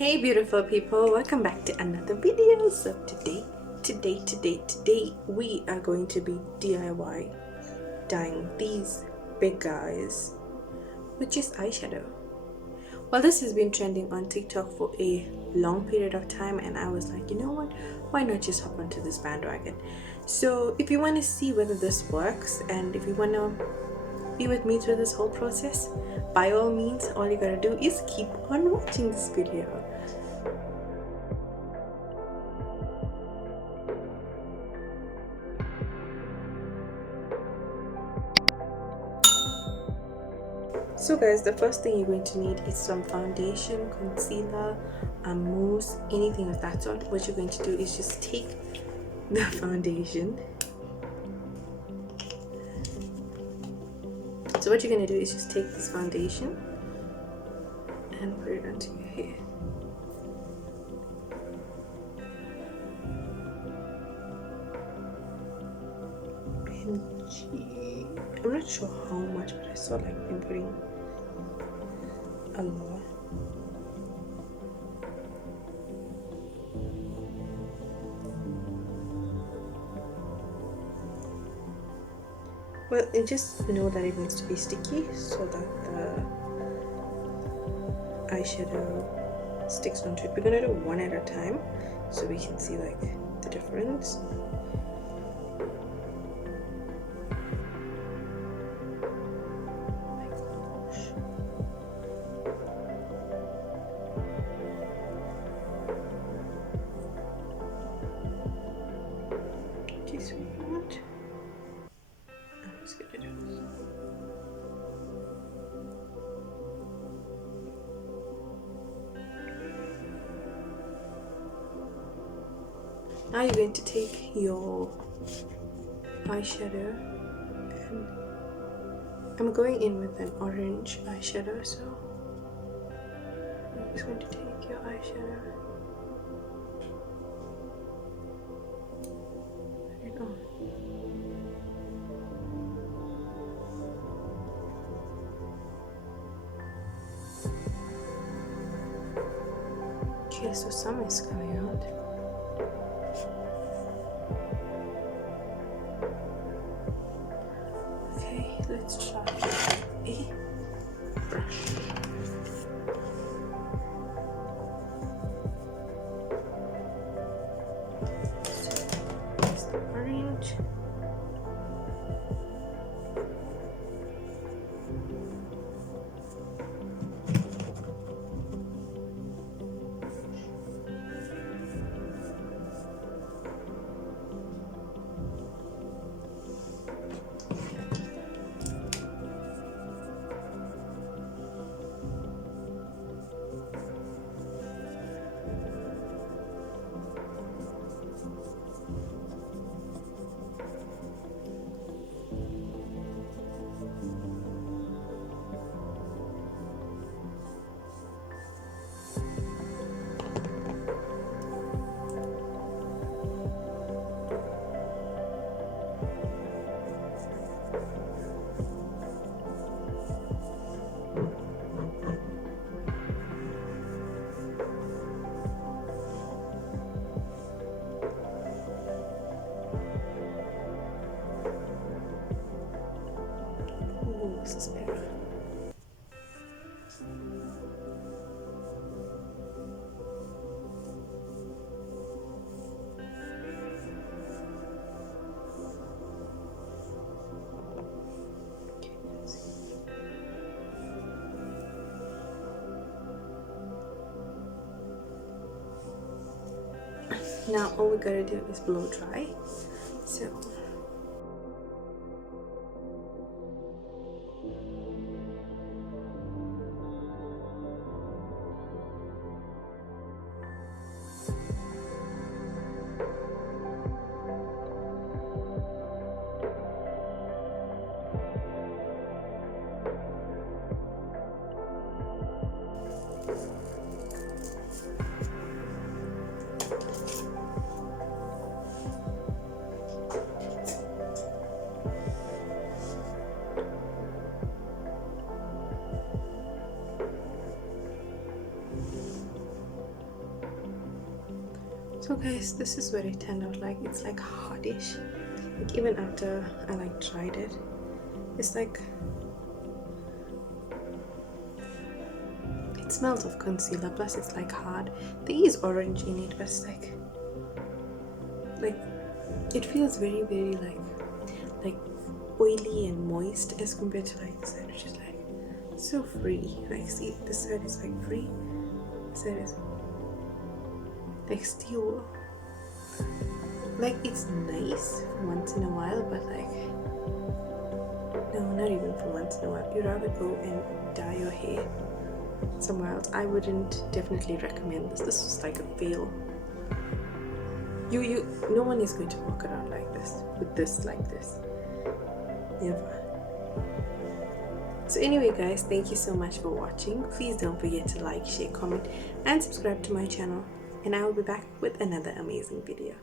Hey beautiful people, welcome back to another video. So today we are going to be DIY dyeing these big guys, which is eyeshadow. Well, this has been trending on TikTok for a long period of time, and I was like, you know what, why not just hop onto this bandwagon? So if you want to see whether this works and if you want to be with me through this whole process, by all means, all you gotta do is keep on watching this video. So guys, the first thing you're going to need is some foundation, concealer, mousse, anything of that sort. What you're going to do is just take the foundation. So what you're going to do is just take this foundation and put it onto your hair. I'm not sure how much, but I saw like I'm putting a lot. Well, and just know that it needs to be sticky so that the eyeshadow sticks onto it. We're gonna do one at a time so we can see like the difference. Now you're going to take your eyeshadow, and I'm going in with an orange eyeshadow, so I'm just going to take your eyeshadow, put it on. Okay, so some is coming out. Let's try a brush. So here's the orange. This is better. Now all we gotta do is blow dry. So So guys, this is what it turned out like. It's like hardish. Like even after I like tried it, it's like it smells of concealer, plus it's like hard. There is orange in it, but it's like it feels very like oily and moist as compared to like this side, which is like so free. Like see, this side is like free, this side is like steel. Like it's nice for once in a while, but like no, not even for once in a while. You'd rather go and dye your hair somewhere else. I wouldn't definitely recommend this. This was like a fail. No one is going to walk around like this with this like this. Never. So anyway guys, thank you so much for watching. Please don't forget to like, share, comment and subscribe to my channel, and I will be back with another amazing video.